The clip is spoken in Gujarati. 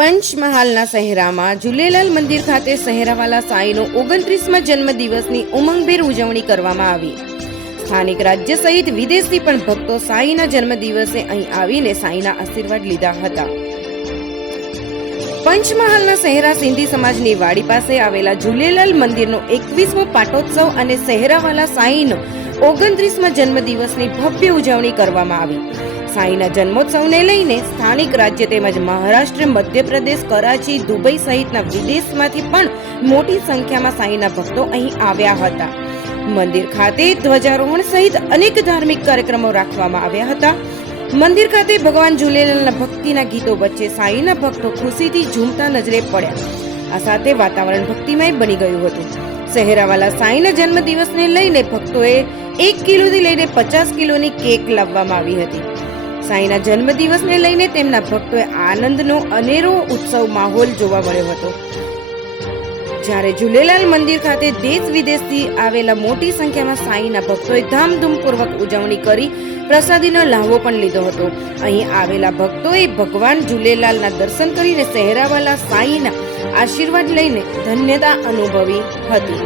પંચમહાલના શહેરામાં ઝૂલેલાલ મંદિર ખાતે શહેરાવાલા સાંઈનો 29મા જન્મદિવસની ઉમંગભેર ઉજવણી કરવામાં આવી. સ્થાનિક રાજ્ય સહિત વિદેશથી પણ ભક્તો સાંઈના જન્મદિવસે અહીં આવીને સાંઈના આશીર્વાદ લીધા હતા. પંચમહાલના શહેરા સિંધી સમાજની વાડી પાસે આવેલા ઝૂલેલાલ મંદિરનો 21મો પાટોત્સવ અને શહેરાવાલા સાંઈનો 29મા જન્મદિવસની ભવ્ય ઉજવણી કરવામાં આવી. સાંઈના જન્મોત્સવને લઈને સ્થાનિક રાજ્ય તેમજ મહારાષ્ટ્ર, મધ્યપ્રદેશ, કરાચી, દુબઈ સહિતના વિદેશમાંથી પણ મોટી સંખ્યામાં સાંઈના ભક્તો અહીં આવ્યા હતા. મંદિર ખાતે ધ્વજારોહણ સહિત અનેક ધાર્મિક કાર્યક્રમો રાખવામાં આવ્યા હતા. મંદિર ખાતે ભગવાન ઝૂલેલાલના ભક્તિના ગીતો વચ્ચે સાંઈના ભક્તો ખુશીથી ઝૂમતા નજરે પડ્યા. આ સાથે વાતાવરણ ભક્તિમય બની ગયું હતું. શહેરાવાલા સાંઈના જન્મદિવસને લઈને ભક્તોએ 1 કિલોથી લઈને 50 કિલોની કેક લાવવામાં આવી હતી. સાંઈના જન્મદિવસને લઈને તેમના ભક્તોએ આનંદનો અનેરો ઉત્સવ માહોલ જોવા મળ્યો હતો. જ્યારે ઝૂલેલાલ મંદિર ખાતે દેશ વિદેશથી આવેલા મોટી સંખ્યામાં સાંઈના ભક્તોએ ધામધૂમપૂર્વક ઉજવણી કરી પ્રસાદીનો લહાવો પણ લીધો હતો. અહીં આવેલા ભક્તોએ ભગવાન ઝૂલેલાલના દર્શન કરીને શહેરાવાલા સાંઈના આશીર્વાદ લઈને ધન્યતા અનુભવી હતી.